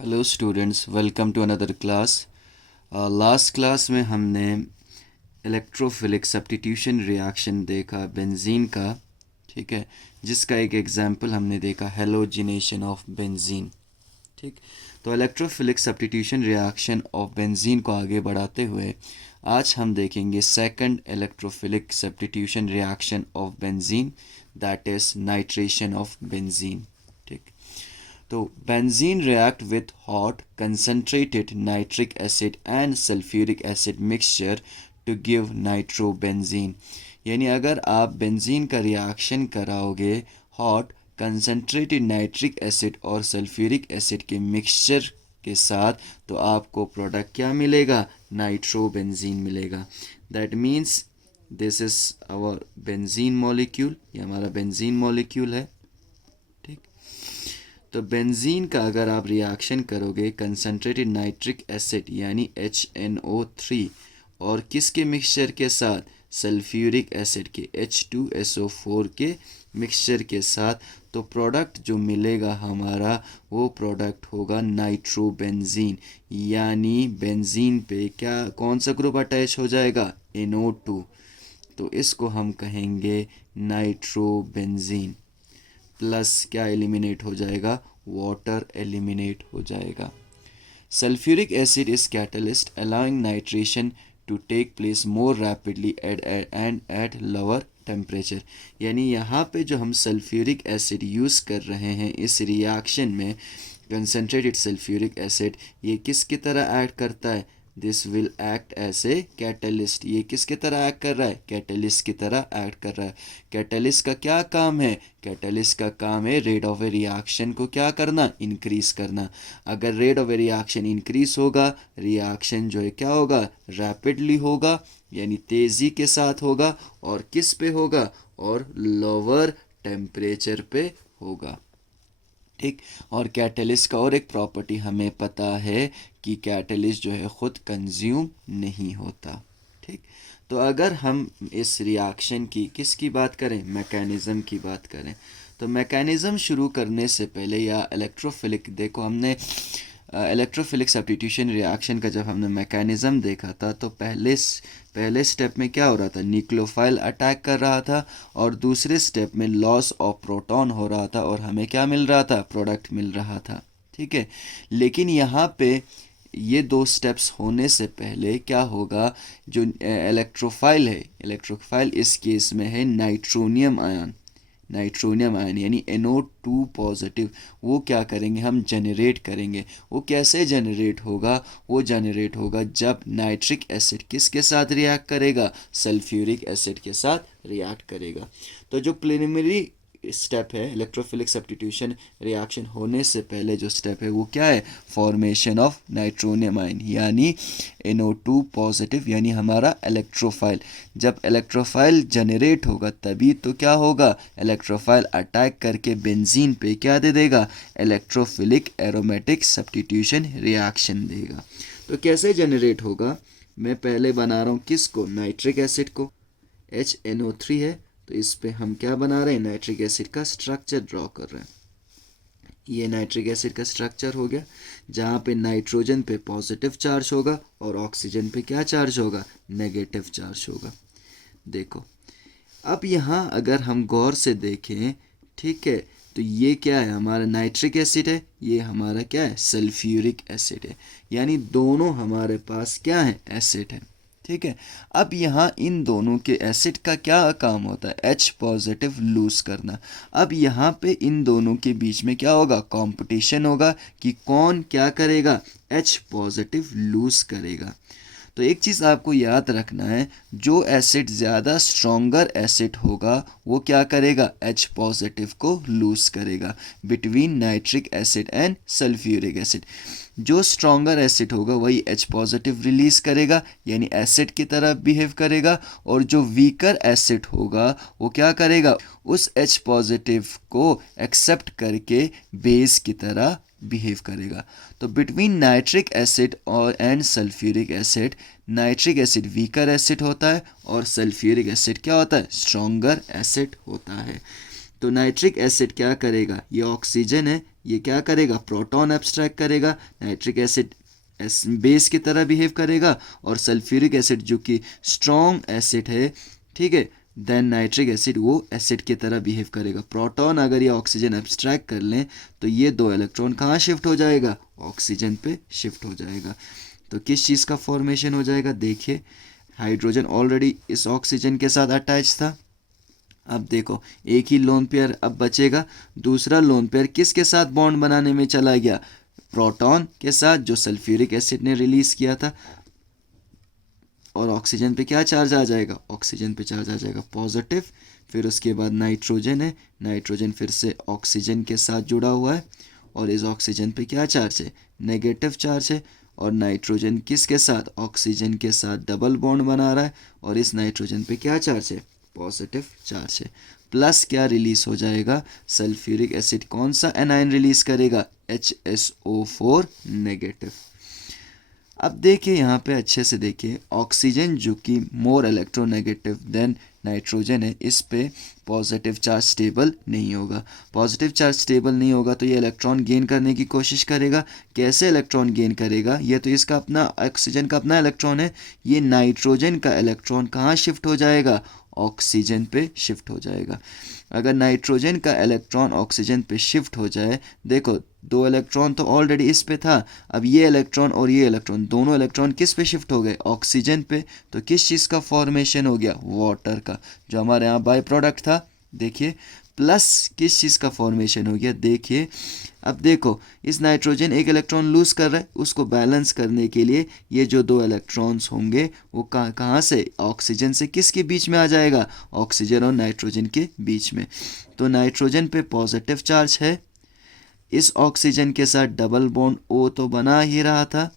Hello students, welcome to another class. Last class में हमने electrophilic substitution reaction देखा benzene का। ठीक है, जिसका एक एग्जांपल हमने देखा हेलोजिनेशन ऑफ बेंजीन। ठीक, तो electrophilic substitution reaction of benzene को आगे बढ़ाते हुए आज हम देखेंगे second electrophilic substitution reaction of benzene, that is nitration of benzene. ठीक, तो benzene react with hot concentrated nitric acid and sulfuric acid mixture to give nitrobenzene. यानी अगर आप बेंजीन का रिएक्शन कराओगे हॉट कंसनट्रेटेड नाइट्रिक एसिड और sulphuric acid के mixture के साथ, तो आपको प्रोडक्ट क्या मिलेगा? नाइट्रोबेंजीन मिलेगा। That means this is our benzene molecule, ये हमारा बेंजीन मॉलिक्यूल है। ठीक, तो बेंजीन का अगर आप रिएक्शन करोगे कंसनट्रेटेड नाइट्रिक एसिड यानी HNO3 और किसके मिक्सचर के साथ? सल्फ्यूरिक एसिड के H2SO4 के मिक्सचर के साथ, तो प्रोडक्ट जो मिलेगा हमारा वो प्रोडक्ट होगा नाइट्रोबेंजीन। यानी बेंजीन पे क्या कौन सा ग्रुप अटैच हो जाएगा? NO2। तो इसको हम कहेंगे नाइट्रोबेंजीन। प्लस क्या एलिमिनेट हो जाएगा? वाटर एलिमिनेट हो जाएगा। Sulphuric acid is catalyst allowing nitration to take place more rapidly and at lower temperature. यानी यहाँ पे जो हम सल्फ्यूरिक एसिड यूज़ कर रहे हैं इस रिएक्शन में, कंसनट्रेटेड सल्फ्यूरिक एसिड, ये किसकी तरह एक्ट करता है? This will act as a catalyst. ये किसकी तरह एक्ट कर रहा है? कैटलिस्ट की तरह एक्ट कर रहा है। कैटलिस्ट का क्या काम है? कैटलिस्ट का काम है रेट ऑफ ए रिएक्शन को क्या करना? इंक्रीज करना। अगर rate of A reaction increase होगा, रिएक्शन जो है क्या होगा? रैपिडली होगा, यानी तेज़ी के साथ होगा। और किस पे होगा? और लोअर टेम्परेचर पे होगा। ठीक, और कैटलिस्ट का और एक प्रॉपर्टी हमें पता है कि कैटलिस्ट जो है ख़ुद कंज्यूम नहीं होता। ठीक, तो अगर हम इस रिएक्शन की किसकी बात करें? मैकेनिज़्म की बात करें, तो मैकेनिज़्म शुरू करने से पहले या इलेक्ट्रोफिलिक, देखो हमने इलेक्ट्रोफिलिक सब्स्टिट्यूशन रिएक्शन का जब हमने मैकेनिज़्म देखा था, तो पहले स्टेप में क्या हो रहा था? न्यूक्लियोफाइल अटैक कर रहा था, और दूसरे स्टेप में लॉस ऑफ प्रोटॉन हो रहा था और हमें क्या मिल रहा था? प्रोडक्ट मिल रहा था। ठीक है, लेकिन यहाँ पे ये दो स्टेप्स होने से पहले क्या होगा? जो इलेक्ट्रोफाइल है, इलेक्ट्रोफाइल इस केस में है नाइट्रोनियम आयन। नाइट्रोनियम आयन यानी NO2 पॉजिटिव, वो क्या करेंगे? हम जनरेट करेंगे। वो कैसे जनरेट होगा? वो जनरेट होगा जब नाइट्रिक एसिड किसके साथ रिएक्ट करेगा? सल्फ्यूरिक एसिड के साथ रिएक्ट करेगा। तो जो प्रिलिमिनरी स्टेप है इलेक्ट्रोफिलिक सब्स्टिट्यूशन रिएक्शन होने से पहले, जो स्टेप है वो क्या है? फॉर्मेशन ऑफ नाइट्रोनियम आयन यानी NO2 पॉजिटिव, यानी हमारा इलेक्ट्रोफाइल। जब इलेक्ट्रोफाइल जनरेट होगा तभी तो क्या होगा? इलेक्ट्रोफाइल अटैक करके बेंजीन पे क्या दे देगा? इलेक्ट्रोफिलिक एरोमेटिक सब्स्टिट्यूशन रिएक्शन देगा। तो कैसे जनरेट होगा? मैं पहले बना रहा हूँ किसको? नाइट्रिक एसिड को। HNO3 है, तो इस पे हम क्या बना रहे हैं? नाइट्रिक एसिड का स्ट्रक्चर ड्रॉ कर रहे हैं। ये नाइट्रिक एसिड का स्ट्रक्चर हो गया, जहाँ पे नाइट्रोजन पे पॉजिटिव चार्ज होगा और ऑक्सीजन पे क्या चार्ज होगा? नेगेटिव चार्ज होगा। देखो, अब यहाँ अगर हम गौर से देखें, ठीक है, तो ये क्या है? हमारा नाइट्रिक एसिड है, ये हमारा क्या है? सल्फ्यूरिक एसिड है। यानी दोनों हमारे पास क्या है? एसिड है। ठीक है, अब यहाँ इन दोनों के एसिड का क्या काम होता है? H पॉजिटिव लूज़ करना। अब यहाँ पे इन दोनों के बीच में क्या होगा? कंपटीशन होगा कि कौन क्या करेगा? H पॉजिटिव लूज़ करेगा। तो एक चीज़ आपको याद रखना है, जो एसिड ज़्यादा स्ट्रॉन्गर एसिड होगा वो क्या करेगा? H पॉजिटिव को लूज़ करेगा between nitric acid and sulphuric acid. जो स्ट्रॉन्गर एसिड होगा वही H पॉजिटिव रिलीज़ करेगा, यानी एसिड की तरह बिहेव करेगा, और जो वीकर एसिड होगा वो क्या करेगा? उस H पॉजिटिव को एक्सेप्ट करके बेस की तरह बिहेव करेगा। तो बिटवीन नाइट्रिक एसिड और and sulphuric acid, nitric acid weaker acid होता है और सल्फ्यूरिक एसिड क्या होता है? स्ट्रॉन्गर एसिड होता है। तो नाइट्रिक एसिड क्या करेगा, ये ऑक्सीजन है, ये क्या करेगा, प्रोटॉन एब्स्ट्रैक्ट करेगा। नाइट्रिक एसिड बेस की तरह बिहेव करेगा, और सल्फ्यूरिक एसिड जो कि स्ट्रॉन्ग एसिड है, ठीक है, देन नाइट्रिक एसिड वो एसिड की तरह बिहेव करेगा। प्रोटॉन अगर ये ऑक्सीजन एब्स्ट्रैक्ट कर लें तो ये 2 इलेक्ट्रॉन कहाँ शिफ्ट हो जाएगा, ऑक्सीजन पे शिफ्ट हो जाएगा। तो किस चीज़ का फॉर्मेशन हो जाएगा, देखिए हाइड्रोजन ऑलरेडी इस ऑक्सीजन के साथ अटैच था। अब देखो एक ही लोन पेयर अब बचेगा, दूसरा लोन पेयर किसके साथ बॉन्ड बनाने में चला गया, प्रोटॉन के साथ जो सल्फ्यूरिक एसिड ने रिलीज किया था। और ऑक्सीजन पे क्या चार्ज आ जाएगा, ऑक्सीजन पे चार्ज आ जाएगा पॉजिटिव। फिर उसके बाद नाइट्रोजन है, नाइट्रोजन फिर से ऑक्सीजन के साथ जुड़ा हुआ है, और इस ऑक्सीजन पे क्या चार्ज है, नेगेटिव चार्ज है। और नाइट्रोजन किसके साथ, ऑक्सीजन के साथ डबल बॉन्ड बना रहा है, और इस नाइट्रोजन पे क्या चार्ज है, पॉजिटिव चार्ज है। प्लस क्या रिलीज हो जाएगा, सल्फ्यूरिक एसिड कौन सा एनायन रिलीज करेगा, HSO4 नेगेटिव। अब देखिए यहाँ पे अच्छे से देखिए, ऑक्सीजन जो कि मोर इलेक्ट्रोनेगेटिव देन नाइट्रोजन है, इस पे पॉजिटिव चार्ज स्टेबल नहीं होगा। पॉजिटिव चार्ज स्टेबल नहीं होगा तो ये इलेक्ट्रॉन गेन करने की कोशिश करेगा। कैसे इलेक्ट्रॉन गेन करेगा, ये तो इसका अपना ऑक्सीजन का अपना इलेक्ट्रॉन है, ये नाइट्रोजन का इलेक्ट्रॉन कहाँ शिफ्ट हो जाएगा, ऑक्सीजन पे शिफ्ट हो जाएगा। अगर नाइट्रोजन का इलेक्ट्रॉन ऑक्सीजन पे शिफ्ट हो जाए, देखो 2 इलेक्ट्रॉन तो ऑलरेडी इस पे था, अब ये इलेक्ट्रॉन और ये इलेक्ट्रॉन दोनों इलेक्ट्रॉन किस पे शिफ्ट हो गए, ऑक्सीजन पे। तो किस चीज़ का फॉर्मेशन हो गया, वाटर का, जो हमारे यहाँ बाय प्रोडक्ट था। देखिए प्लस किस चीज़ का फॉर्मेशन हो गया, देखिए अब देखो इस नाइट्रोजन एक इलेक्ट्रॉन लूज कर रहा है, उसको बैलेंस करने के लिए ये जो 2 इलेक्ट्रॉन्स होंगे वो कहाँ से, ऑक्सीजन से किसके बीच में आ जाएगा, ऑक्सीजन और नाइट्रोजन के बीच में। तो नाइट्रोजन पे पॉजिटिव चार्ज है, इस ऑक्सीजन के साथ डबल बॉन्ड O तो बना ही रहा था,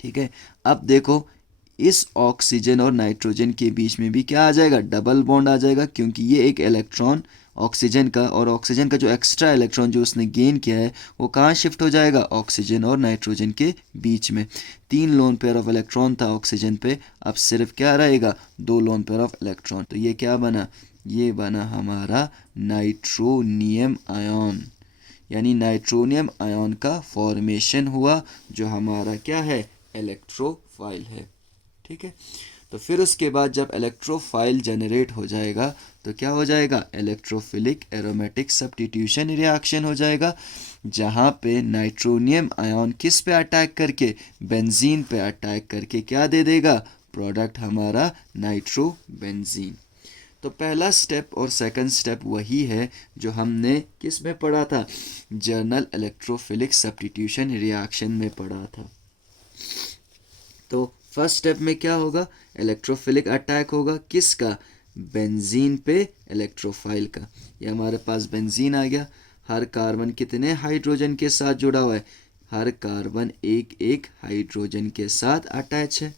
ठीक है। अब देखो इस ऑक्सीजन और नाइट्रोजन के बीच में भी क्या आ जाएगा, डबल बॉन्ड आ जाएगा, क्योंकि ये एक इलेक्ट्रॉन ऑक्सीजन का, और ऑक्सीजन का जो एक्स्ट्रा इलेक्ट्रॉन जो उसने गेन किया है वो कहाँ शिफ्ट हो जाएगा, ऑक्सीजन और नाइट्रोजन के बीच में। 3 लोन पेयर ऑफ इलेक्ट्रॉन था ऑक्सीजन पे, अब सिर्फ क्या रहेगा, 2 लोन पेयर ऑफ इलेक्ट्रॉन। तो ये क्या बना, ये बना हमारा नाइट्रोनियम आयन, यानी नाइट्रोनियम आयन का फॉर्मेशन हुआ, जो हमारा क्या है, इलेक्ट्रोफाइल है, ठीक है। तो फिर उसके बाद जब इलेक्ट्रोफाइल जनरेट हो जाएगा तो क्या हो जाएगा, इलेक्ट्रोफिलिक एरोमेटिक सब्स्टिट्यूशन रिएक्शन हो जाएगा, जहाँ पे नाइट्रोनियम आयन किस पे अटैक करके, बेंजीन पे अटैक करके क्या दे देगा, प्रोडक्ट हमारा नाइट्रोबेंजीन। तो पहला स्टेप और सेकंड स्टेप वही है जो हमने किस में पढ़ा था, जर्नल इलेक्ट्रोफिलिक सब्स्टिट्यूशन रिएक्शन में पढ़ा था। तो फर्स्ट स्टेप में क्या होगा, इलेक्ट्रोफिलिक अटैक होगा किसका, बेंजीन पे इलेक्ट्रोफाइल का। ये हमारे पास बेंजीन आ गया, हर कार्बन कितने हाइड्रोजन के साथ जुड़ा हुआ है, हर कार्बन एक एक हाइड्रोजन के साथ अटैच है।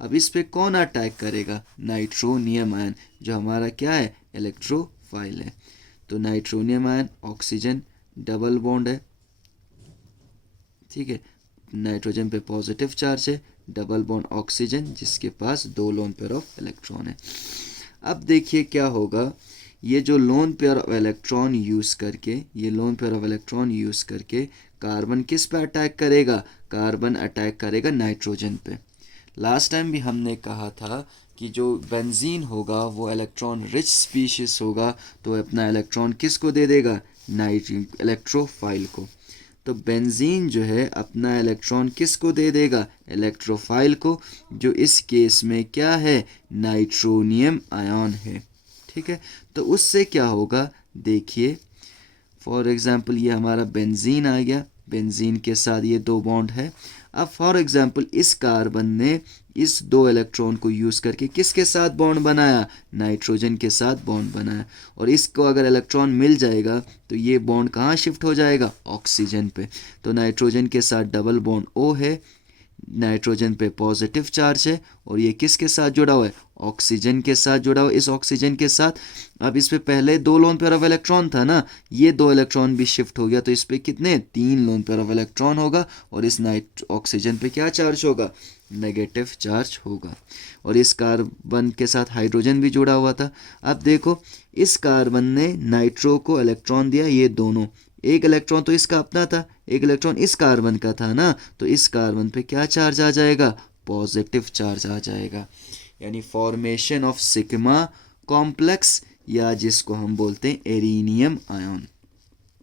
अब इस पे कौन अटैक करेगा, नाइट्रोनियम आयन, जो हमारा क्या है, इलेक्ट्रोफाइल है। तो nitronium ion oxygen double bond है, ठीक है, नाइट्रोजन पे पॉजिटिव चार्ज है, डबल बॉन्ड ऑक्सीजन जिसके पास 2 लोन पेयर ऑफ इलेक्ट्रॉन है। अब देखिए क्या होगा, ये जो loan pair of electron use करके, ये loan pair of electron use करके कार्बन किस पे अटैक करेगा, कार्बन अटैक करेगा नाइट्रोजन पे। लास्ट टाइम भी हमने कहा था कि जो बेंजीन होगा वो इलेक्ट्रॉन रिच स्पीशीज होगा, तो अपना इलेक्ट्रॉन किसको दे देगा, इलेक्ट्रोफाइल को। तो बेंजीन जो है अपना इलेक्ट्रॉन किसको दे देगा, इलेक्ट्रोफाइल को, जो इस केस में क्या है, नाइट्रोनियम आयन है, ठीक है। तो उससे क्या होगा, देखिए फॉर एग्जांपल ये हमारा बेंजीन आ गया, बेंजीन के साथ ये 2 बॉन्ड है। अब फॉर एग्जांपल इस कार्बन ने इस 2 इलेक्ट्रॉन को यूज़ करके किसके साथ बॉन्ड बनाया, नाइट्रोजन के साथ बॉन्ड बनाया, और इसको अगर इलेक्ट्रॉन मिल जाएगा तो ये बॉन्ड कहाँ शिफ्ट हो जाएगा, ऑक्सीजन पे। तो नाइट्रोजन के साथ डबल बॉन्ड O है, नाइट्रोजन पे पॉजिटिव चार्ज है और ये किसके साथ जुड़ा हुआ है, ऑक्सीजन के साथ जुड़ा हुआ है, इस ऑक्सीजन के साथ। अब इस पे पहले 2 लोन पेयर ऑफ इलेक्ट्रॉन था ना, ये 2 इलेक्ट्रॉन भी शिफ्ट हो गया, तो इस पे कितने, 3 लोन पेयर ऑफ इलेक्ट्रॉन होगा और इस ऑक्सीजन पे क्या चार्ज होगा, नेगेटिव चार्ज होगा। और इस कार्बन के साथ हाइड्रोजन भी जुड़ा हुआ था। अब देखो इस कार्बन ने नाइट्रो को इलेक्ट्रॉन दिया, ये दोनों, एक इलेक्ट्रॉन तो इसका अपना था, एक इलेक्ट्रॉन इस कार्बन का था ना, तो इस कार्बन पे क्या चार्ज आ जाएगा, पॉजिटिव चार्ज आ जाएगा। यानी फॉर्मेशन ऑफ सिग्मा कॉम्प्लेक्स, या जिसको हम बोलते हैं एरिनियम आयन।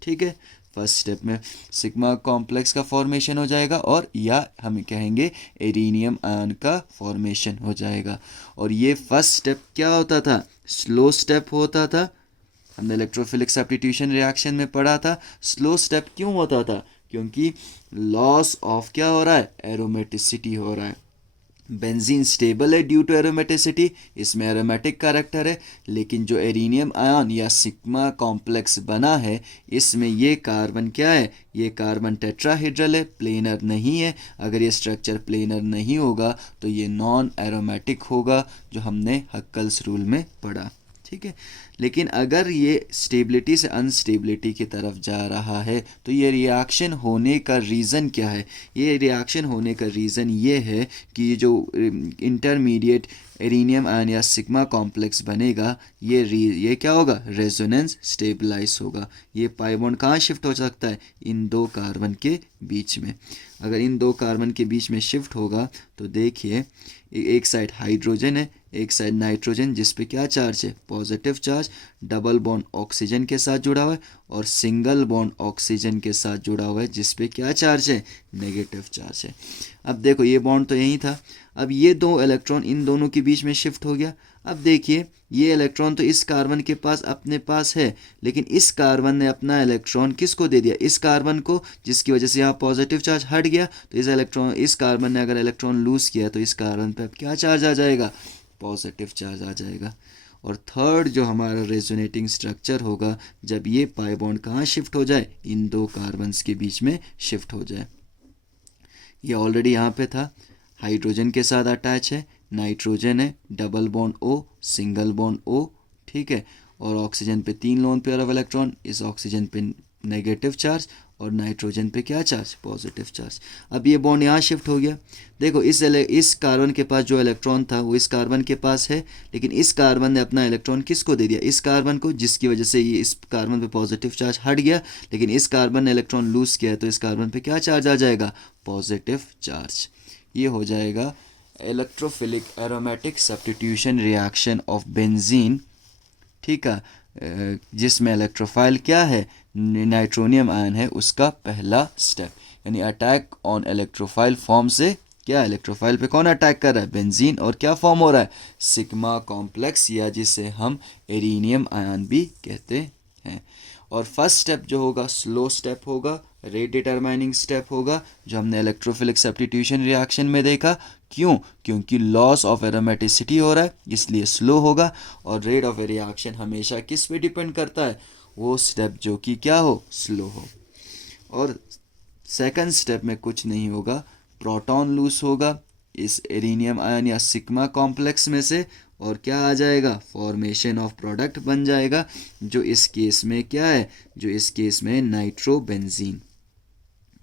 ठीक है, फर्स्ट स्टेप में सिग्मा कॉम्प्लेक्स का फॉर्मेशन हो जाएगा और या हम कहेंगे एरिनियम आयन का फॉर्मेशन हो जाएगा। और ये फर्स्ट स्टेप क्या होता था, स्लो स्टेप होता था। हमने इलेक्ट्रोफिलिक सब्स्टिट्यूशन रिएक्शन में पढ़ा था, स्लो स्टेप क्यों होता था, क्योंकि लॉस ऑफ क्या हो रहा है, एरोमेटिसिटी हो रहा है। बेंजीन स्टेबल है ड्यू टू एरोमेटिसिटी, इसमें एरोमेटिक कैरेक्टर है, लेकिन जो एरिनियम आयन या सिग्मा कॉम्प्लेक्स बना है इसमें ये कार्बन क्या है, ये कार्बन टेट्राहेड्रल है, प्लेनर नहीं है। अगर ये स्ट्रक्चर प्लेनर नहीं होगा तो ये नॉन एरोमेटिक होगा, जो हमने हक्कल्स रूल में पढ़ा। ठीक है, लेकिन अगर ये स्टेबिलिटी से अनस्टेबिलिटी की तरफ जा रहा है तो ये रिएक्शन होने का रीज़न क्या है, ये रिएक्शन होने का रीज़न ये है कि जो इंटरमीडिएट एरिनियम आयन या सिग्मा कॉम्प्लेक्स बनेगा, ये क्या होगा, रेजोनेंस स्टेबलाइज होगा। ये पाई बॉन्ड कहाँ शिफ्ट हो सकता है, इन 2 कार्बन के बीच में। अगर इन 2 कार्बन के बीच में शिफ्ट होगा तो देखिए एक साइड हाइड्रोजन है, एक साइड नाइट्रोजन, जिस पे क्या चार्ज है, positive charge, double bond oxygen के साथ जुड़ा हुआ है और सिंगल बॉन्ड ऑक्सीजन के साथ जुड़ा हुआ है, जिस पे क्या चार्ज है, नेगेटिव चार्ज है। अब देखो ये बॉन्ड तो यही था, अब ये 2 इलेक्ट्रॉन इन दोनों के बीच में शिफ्ट हो गया। अब देखिए ये इलेक्ट्रॉन तो इस कार्बन के पास अपने पास है, लेकिन इस कार्बन ने अपना इलेक्ट्रॉन किसको दे दिया, इस कार्बन को, जिसकी वजह से यहाँ पॉजिटिव चार्ज हट गया। तो इस कार्बन ने अगर इलेक्ट्रॉन लूज किया तो इस कार्बन पे अब क्या चार्ज आ जाएगा, पॉजिटिव चार्ज आ जाएगा। और थर्ड जो हमारा रेजोनेटिंग स्ट्रक्चर होगा, जब ये पाई बॉन्ड कहाँ शिफ्ट हो जाए, इन 2 कार्बन्स के बीच में शिफ्ट हो जाए। ये ऑलरेडी यहाँ पे था, हाइड्रोजन के साथ अटैच है, नाइट्रोजन है, double bond O, single bond O, ठीक है। और ऑक्सीजन पे 3 लोन पेयर ऑफ इलेक्ट्रॉन, इस ऑक्सीजन पे नेगेटिव चार्ज और नाइट्रोजन पे क्या चार्ज, पॉजिटिव चार्ज। अब ये बॉन्ड यहाँ शिफ्ट हो गया। देखो इस कार्बन के पास जो इलेक्ट्रॉन था वो इस कार्बन के पास है, लेकिन इस कार्बन ने अपना इलेक्ट्रॉन किसको दे दिया, इस कार्बन को, जिसकी वजह से ये इस कार्बन पे पॉजिटिव चार्ज हट गया। लेकिन इस कार्बन ने इलेक्ट्रॉन लूज किया तो इस कार्बन पे क्या चार्ज आ जाएगा, पॉजिटिव चार्ज। ये हो जाएगा electrophilic aromatic substitution reaction of benzene, ठीक है, जिसमें इलेक्ट्रोफाइल क्या है, नाइट्रोनियम आयन है, उसका पहला स्टेप। यानी अटैक ऑन इलेक्ट्रोफाइल फॉर्म से क्या, इलेक्ट्रोफाइल पे कौन अटैक कर रहा है, बेंजीन, और क्या फॉर्म हो रहा है, सिग्मा कॉम्प्लेक्स, या जिसे हम एरिनियम आयन भी कहते हैं। और फर्स्ट स्टेप जो होगा स्लो स्टेप होगा, रेट डिटरमाइनिंग स्टेप होगा, जो हमने इलेक्ट्रोफिलिक सब्स्टिट्यूशन रिएक्शन में देखा। क्यों, क्योंकि लॉस ऑफ एरोमेटिसिटी हो रहा है इसलिए स्लो होगा। और रेट ऑफ रिएक्शन हमेशा किस पे डिपेंड करता है, वो स्टेप जो कि क्या हो, स्लो हो। और सेकंड स्टेप में कुछ नहीं होगा, प्रोटॉन लूज होगा इस एरिनियम आयन या सिग्मा कॉम्प्लेक्स में से, और क्या आ जाएगा, फॉर्मेशन ऑफ प्रोडक्ट बन जाएगा, जो इस केस में क्या है, जो इस केस में नाइट्रोबेंजीन,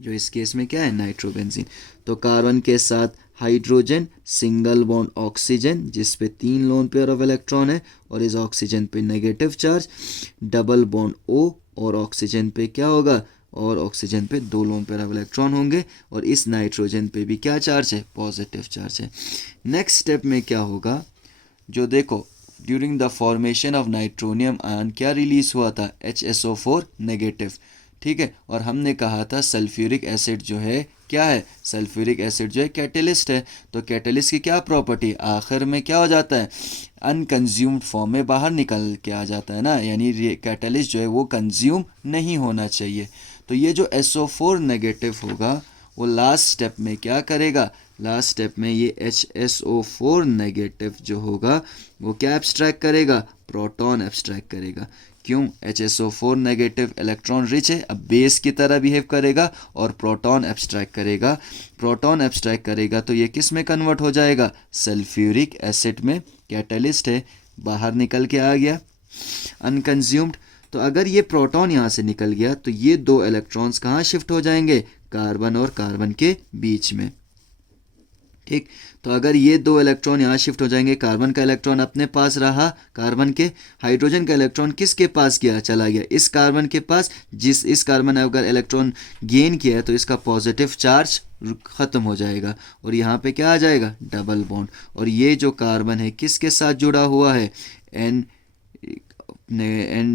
जो इस केस में क्या है, नाइट्रोबेंजीन। तो कार्बन के साथ हाइड्रोजन, सिंगल बॉन्ड ऑक्सीजन, जिस पे 3 लोन पेयर ऑफ इलेक्ट्रॉन है और इस ऑक्सीजन पे negative charge, double bond O, और ऑक्सीजन पे क्या होगा, और ऑक्सीजन पे 2 लोन पेयर ऑफ इलेक्ट्रॉन होंगे, और इस नाइट्रोजन पे भी क्या चार्ज है, पॉजिटिव चार्ज है। नेक्स्ट स्टेप में क्या होगा, जो देखो during the formation of nitronium ion क्या रिलीज हुआ था, HSO4 नेगेटिव, ठीक है। और हमने कहा था सल्फ्यूरिक एसिड जो है क्या है, सल्फ्यूरिक एसिड जो है कैटलिस्ट है। तो कैटलिस्ट की क्या प्रॉपर्टी, आखिर में क्या हो जाता है, अनकंज्यूम्ड फॉर्म में बाहर निकल के आ जाता है ना, यानी कैटलिस्ट जो है वो कंज्यूम नहीं होना चाहिए। तो ये जो SO4 नेगेटिव होगा वो लास्ट स्टेप में क्या करेगा, लास्ट स्टेप में ये HSO4 नेगेटिव जो होगा वो क्या एब्स्ट्रैक्ट करेगा, प्रोटॉन एब्स्ट्रैक्ट करेगा। क्यों? HSO4 नेगेटिव इलेक्ट्रॉन रिच है, अब बेस की तरह बिहेव करेगा और प्रोटॉन एब्स्ट्रैक्ट करेगा। प्रोटॉन एब्स्ट्रैक्ट करेगा तो ये किस में कन्वर्ट हो जाएगा? सल्फ्यूरिक एसिड में। कैटलिस्ट है, बाहर निकल के आ गया अनकंज्यूम्ड। तो अगर ये प्रोटॉन यहाँ से निकल गया तो ये दो इलेक्ट्रॉन्स कहाँ शिफ्ट हो जाएंगे? कार्बन और कार्बन के बीच में। ठीक, तो अगर ये दो इलेक्ट्रॉन यहाँ शिफ्ट हो जाएंगे, कार्बन का इलेक्ट्रॉन अपने पास रहा, कार्बन के, हाइड्रोजन का इलेक्ट्रॉन किसके पास गया? चला गया इस कार्बन के पास। इस कार्बन ने अगर इलेक्ट्रॉन गेन किया है तो इसका पॉजिटिव चार्ज ख़त्म हो जाएगा और यहाँ पे क्या आ जाएगा? Double bond. और ये जो कार्बन है किसके साथ जुड़ा हुआ है? एन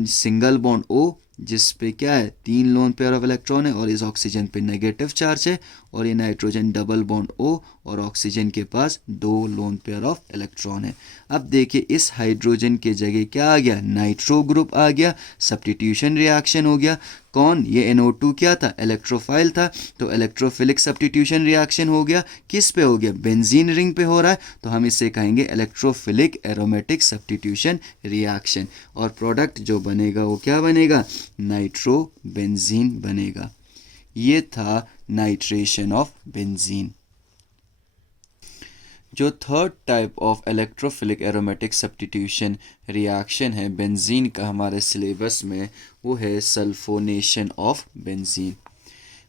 सिंगल बॉन्ड O, जिस पे क्या है? 3 लोन पेयर ऑफ इलेक्ट्रॉन है और इस ऑक्सीजन पे नेगेटिव चार्ज है। और ये नाइट्रोजन डबल बॉन्ड O और ऑक्सीजन के पास 2 लोन पेयर ऑफ इलेक्ट्रॉन है। अब देखिए इस हाइड्रोजन के जगह क्या आ गया? नाइट्रो ग्रुप आ गया। सब्स्टिट्यूशन रिएक्शन हो गया। कौन? ये NO2 क्या था? इलेक्ट्रोफाइल था, तो इलेक्ट्रोफिलिक सब्स्टिट्यूशन रिएक्शन हो गया। किस पे हो गया? बेंजीन रिंग पे हो रहा है, तो हम इसे कहेंगे इलेक्ट्रोफिलिक एरोमेटिक सब्स्टिट्यूशन रिएक्शन। और प्रोडक्ट जो बनेगा वो क्या बनेगा? नाइट्रो बेंजीन बनेगा। ये था नाइट्रेशन ऑफ बेंजीन। जो third type of electrophilic aromatic substitution reaction है बेंजीन का हमारे सिलेबस में, वो है sulphonation of benzene.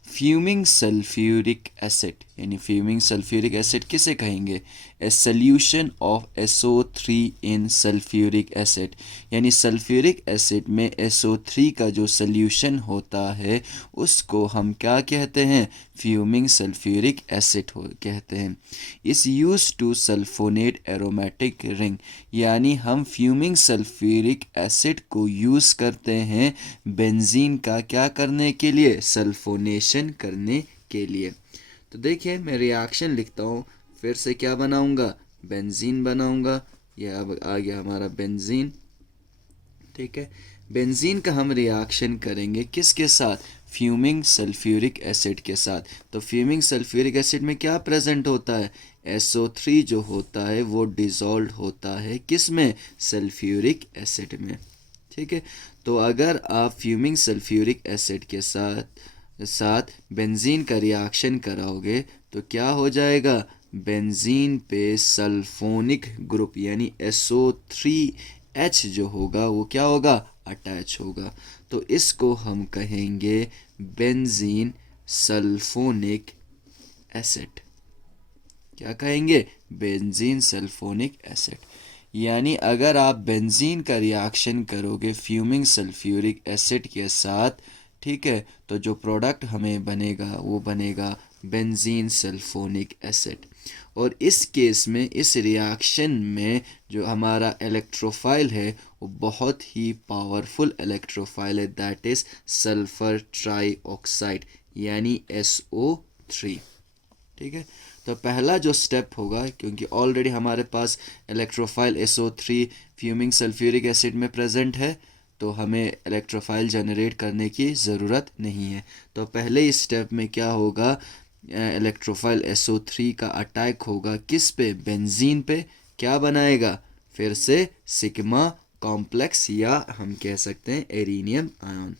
Fuming sulphuric acid, यानी फ्यूमिंग सल्फ्यूरिक एसिड किसे कहेंगे? A solution of SO3 in sulphuric acid, यानी सल्फ्यूरिक एसिड में SO3 का जो सल्यूशन होता है उसको हम क्या कहते हैं? फ्यूमिंग सल्फ्यूरिक एसिड कहते हैं। Is use to sulphonate aromatic ring, यानी हम फ्यूमिंग सल्फ्यूरिक एसिड को यूज़ करते हैं बेंजीन का क्या करने के लिए? सल्फोनेशन करने के लिए। तो देखिए मैं रिएक्शन लिखता हूँ, फिर से क्या बनाऊंगा? बेंजीन बनाऊंगा। यह अब आ गया हमारा बेंजीन। ठीक है, बेंजीन का हम रिएक्शन करेंगे किसके साथ? फ्यूमिंग सल्फ्यूरिक एसिड के साथ। तो फ्यूमिंग सल्फ्यूरिक एसिड में क्या प्रेजेंट होता है? SO3 जो होता है वो डिसॉल्व होता है किस में? सल्फ्यूरिक एसिड में। ठीक है, तो अगर आप फ्यूमिंग सल्फ्यूरिक एसिड के साथ बेंजीन का रिएक्शन कराओगे तो क्या हो जाएगा? बेंजीन पे सल्फोनिक ग्रुप यानी SO3H जो होगा वो क्या होगा? अटैच होगा। तो इसको हम कहेंगे बेंजीन सल्फोनिक एसिड। क्या कहेंगे? Benzene sulphonic acid. यानी अगर आप बेंजीन का रिएक्शन करोगे फ्यूमिंग सल्फ्यूरिक एसिड के साथ, ठीक है, तो जो प्रोडक्ट हमें बनेगा वो बनेगा बेंजीन सल्फोनिक एसिड। और इस केस में, इस रिएक्शन में जो हमारा इलेक्ट्रोफाइल है वो बहुत ही पावरफुल इलेक्ट्रोफाइल है, दैट इज़ सल्फर ट्राईऑक्साइड यानी SO3। ठीक है, तो पहला जो स्टेप होगा, क्योंकि ऑलरेडी हमारे पास electrophile SO3 fuming sulphuric acid में प्रेजेंट है, तो हमें इलेक्ट्रोफाइल जनरेट करने की ज़रूरत नहीं है। तो पहले इस स्टेप में क्या होगा? इलेक्ट्रोफाइल SO3 का अटैक होगा किस पे? बेंजीन पे। क्या बनाएगा? फिर से सिग्मा कॉम्प्लेक्स या हम कह सकते हैं एरिनियम आयन।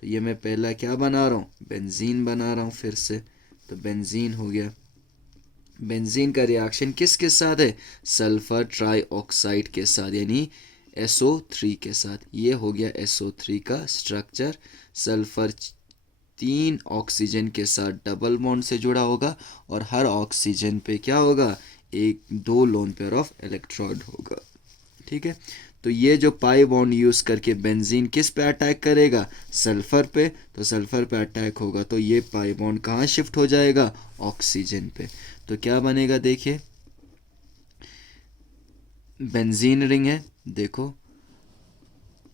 तो ये मैं पहला क्या बना रहा हूँ? बेंजीन बना रहा हूँ फिर से। तो बेंजीन हो गया। बेंजीन का रिएक्शन किसके साथ है? सल्फर ट्राईऑक्साइड के साथ यानी SO3 के साथ। ये हो गया SO3 का स्ट्रक्चर। सल्फर 3 ऑक्सीजन के साथ डबल बॉन्ड से जुड़ा होगा और हर ऑक्सीजन पे क्या होगा? 2 लोन पेयर ऑफ इलेक्ट्रोड होगा। ठीक है, तो ये जो पाई बॉन्ड यूज़ करके बेंजीन किस पे अटैक करेगा? सल्फर पे। तो सल्फर पे अटैक होगा तो ये पाई बॉन्ड कहाँ शिफ्ट हो जाएगा? ऑक्सीजन पे। तो क्या बनेगा? देखिए बेंजीन रिंग है, देखो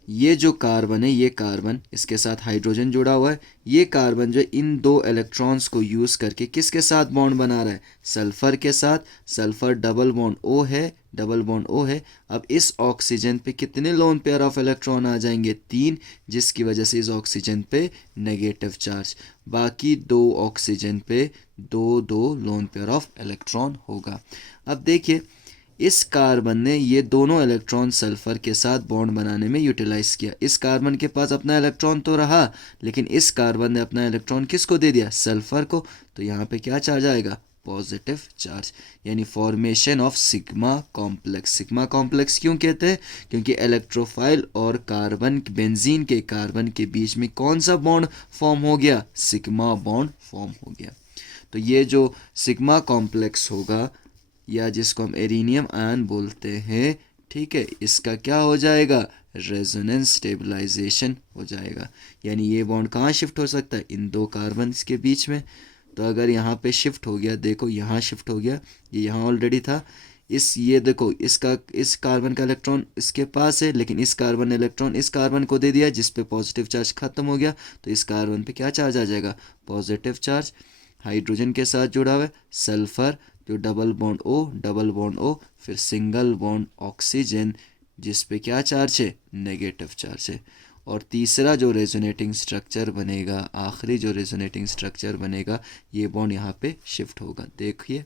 ये जो कार्बन है, ये कार्बन, इसके साथ हाइड्रोजन जुड़ा हुआ है। ये कार्बन जो इन 2 इलेक्ट्रॉन्स को यूज़ करके किसके साथ बॉन्ड बना रहा है? सल्फर के साथ। सल्फर डबल बॉन्ड O है, डबल बॉन्ड O है। अब इस ऑक्सीजन पे कितने लोन पेयर ऑफ इलेक्ट्रॉन आ जाएंगे? 3, जिसकी वजह से इस ऑक्सीजन पे नेगेटिव चार्ज। बाकी 2 ऑक्सीजन पे 2 लोन पेयर ऑफ इलेक्ट्रॉन होगा। अब देखिए इस कार्बन ने ये दोनों इलेक्ट्रॉन सल्फर के साथ बॉन्ड बनाने में यूटिलाइज किया। इस कार्बन के पास अपना इलेक्ट्रॉन तो रहा, लेकिन इस कार्बन ने अपना इलेक्ट्रॉन किसको दे दिया? सल्फर को। तो यहाँ पे क्या चार्ज आएगा? पॉजिटिव चार्ज, यानी formation of sigma complex. Sigma complex क्यों कहते हैं? क्योंकि इलेक्ट्रोफाइल और कार्बन, बेंजीन के कार्बन के बीच में कौन सा बॉन्ड फॉर्म हो गया? सिग्मा बॉन्ड फॉर्म हो गया। तो ये जो सिग्मा कॉम्प्लेक्स होगा, या जिसको हम एरिनियम आयन बोलते हैं, ठीक है, इसका क्या हो जाएगा? रेजोनेंस स्टेबलाइजेशन हो जाएगा। यानी ये बॉन्ड कहाँ शिफ्ट हो सकता है? इन दो कार्बन के बीच में। तो अगर यहाँ पे शिफ्ट हो गया, देखो यहाँ शिफ्ट हो गया, ये यहाँ ऑलरेडी था। ये देखो, इस कार्बन का इलेक्ट्रॉन इसके पास है, लेकिन इस कार्बन ने इलेक्ट्रॉन इस कार्बन को दे दिया, जिस पे पॉजिटिव चार्ज खत्म हो गया। तो इस कार्बन पे क्या चार्ज आ जाएगा? Positive charge. हाइड्रोजन के साथ जुड़ा हुआ है सल्फर, जो double bond O, double bond O, फिर सिंगल बॉन्ड ऑक्सीजन, जिस पे क्या चार्ज है? नेगेटिव चार्ज है। और तीसरा जो रेजोनेटिंग स्ट्रक्चर बनेगा, आखिरी जो रेजोनेटिंग स्ट्रक्चर बनेगा, ये बॉन्ड यहाँ पे शिफ्ट होगा। देखिए,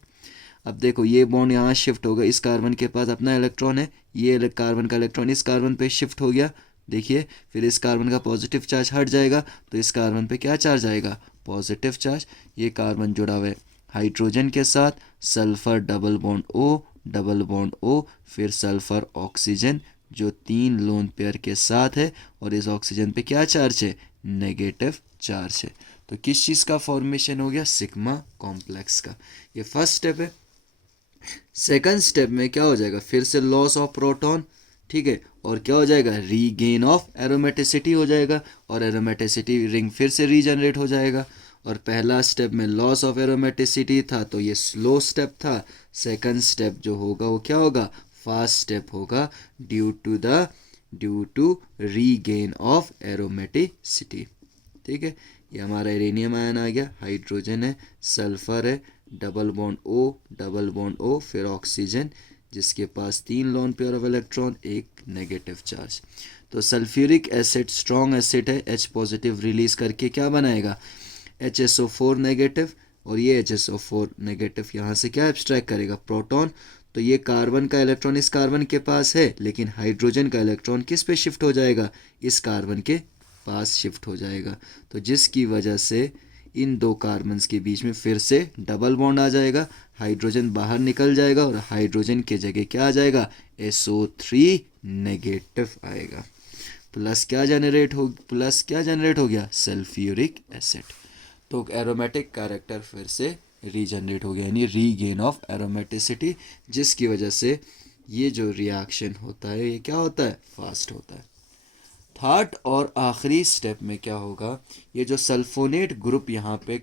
अब देखो ये बॉन्ड यहाँ शिफ्ट होगा, इस कार्बन के पास अपना इलेक्ट्रॉन है, ये कार्बन का इलेक्ट्रॉन इस कार्बन पे शिफ्ट हो गया। देखिए, फिर इस कार्बन का पॉजिटिव चार्ज हट जाएगा, तो इस कार्बन पे क्या चार्ज आएगा? Positive charge. ये कार्बन जुड़ा हुआ है हाइड्रोजन के साथ, sulphur double bond O, double bond O, फिर सल्फर ऑक्सीजन, जो 3 लोन पेयर के साथ है, और इस ऑक्सीजन पे क्या चार्ज है? नेगेटिव चार्ज है। तो किस चीज़ का फॉर्मेशन हो गया? सिग्मा कॉम्प्लेक्स का। ये फर्स्ट स्टेप है। सेकंड स्टेप में क्या हो जाएगा? फिर से लॉस ऑफ प्रोटॉन, ठीक है, और क्या हो जाएगा? रीगेन ऑफ एरोमेटिसिटी हो जाएगा, और एरोमेटिसिटी रिंग फिर से रीजनरेट हो जाएगा। और पहला स्टेप में लॉस ऑफ एरोमेटिसिटी था, तो ये स्लो स्टेप था। सेकंड स्टेप जो होगा वो क्या होगा? फास्ट स्टेप होगा, due to regain of aromaticity. ठीक है, ये हमारा यूरेनियम आयन आ गया, हाइड्रोजन है, सल्फर है, double bond O, double bond O, फिर ऑक्सीजन, जिसके पास 3 लोन पेयर ऑफ इलेक्ट्रॉन, एक नेगेटिव चार्ज। तो सल्फ्यूरिक एसिड स्ट्रॉन्ग एसिड है, H पॉजिटिव रिलीज करके क्या बनाएगा? HSO4 नेगेटिव, और ये HSO4 नेगेटिव यहाँ से क्या एब्स्ट्रैक्ट करेगा? प्रोटॉन। तो ये कार्बन का इलेक्ट्रॉन इस कार्बन के पास है, लेकिन हाइड्रोजन का इलेक्ट्रॉन किस पे शिफ्ट हो जाएगा? इस कार्बन के पास शिफ्ट हो जाएगा। तो जिसकी वजह से इन दो कार्बन्स के बीच में फिर से डबल बॉन्ड आ जाएगा, हाइड्रोजन बाहर निकल जाएगा, और हाइड्रोजन के जगह क्या आ जाएगा? SO3 नेगेटिव आएगा। प्लस क्या जनरेट हो गया? Sulphuric acid. तो एरोमेटिक कैरेक्टर फिर से रीजनरेट हो गया, यानी रीगेन ऑफ एरोमेटिसिटी, जिसकी वजह से ये जो रिएक्शन होता है, ये क्या होता है? फास्ट होता है। थर्ड और आखिरी स्टेप में क्या होगा? ये जो सल्फोनेट ग्रुप यहाँ पे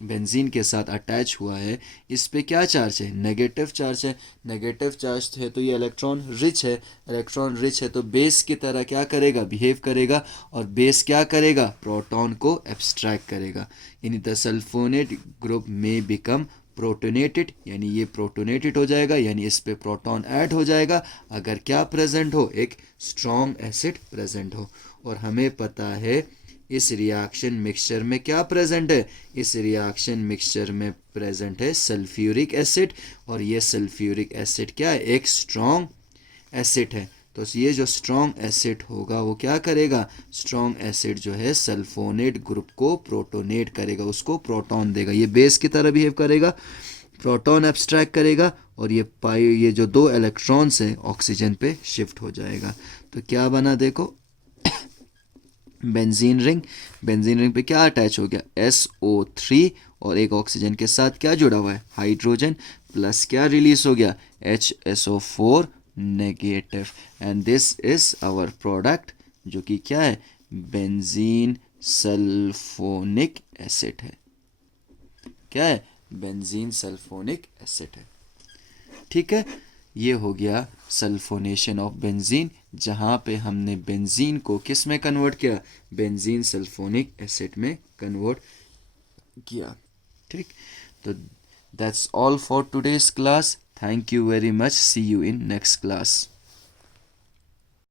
बेंजीन के साथ अटैच हुआ है, इस पे क्या चार्ज है? नेगेटिव चार्ज है। नेगेटिव चार्ज है तो ये इलेक्ट्रॉन रिच है, इलेक्ट्रॉन रिच है तो बेस की तरह क्या करेगा? बिहेव करेगा, और बेस क्या करेगा? प्रोटॉन को एब्स्ट्रैक्ट करेगा, यानी द सल्फोनेट ग्रुप में बिकम प्रोटोनेटेड, यानी ये प्रोटोनेटेड हो जाएगा, यानी इस पे प्रोटॉन ऐड हो जाएगा अगर क्या प्रेजेंट हो? एक स्ट्रॉन्ग एसिड प्रेजेंट हो। और हमें पता है इस रिएक्शन मिक्सचर में क्या प्रेजेंट है? इस रिएक्शन मिक्सचर में प्रेजेंट है सल्फ्यूरिक एसिड, और ये सल्फ्यूरिक एसिड क्या है? एक स्ट्रॉन्ग एसिड है। तो ये जो स्ट्रॉन्ग एसिड होगा वो क्या करेगा? स्ट्रॉन्ग एसिड जो है सल्फोनेट ग्रुप को प्रोटोनेट करेगा, उसको प्रोटॉन देगा, ये बेस की तरह बिहेव करेगा, प्रोटॉन एब्स्ट्रैक्ट करेगा, और ये जो 2 इलेक्ट्रॉन्स हैं ऑक्सीजन पे शिफ्ट हो जाएगा। तो क्या बना? देखो, बेंजीन रिंग पे क्या अटैच हो गया? SO3, और एक ऑक्सीजन के साथ क्या जुड़ा हुआ है? हाइड्रोजन, प्लस क्या रिलीज हो गया? HSO4 negative, and this is our product, जो कि क्या है? बेंजीन सल्फोनिक एसिड है। क्या है? बेंजीन सल्फोनिक एसिड है। ठीक है, ये हो गया सल्फोनेशन ऑफ बेंजीन, जहाँ पे हमने बेंजीन को किस में कन्वर्ट किया? बेंजीन सल्फोनिक एसिड में कन्वर्ट किया। ठीक, तो that's all for today's class. Thank you very much. See you in next class.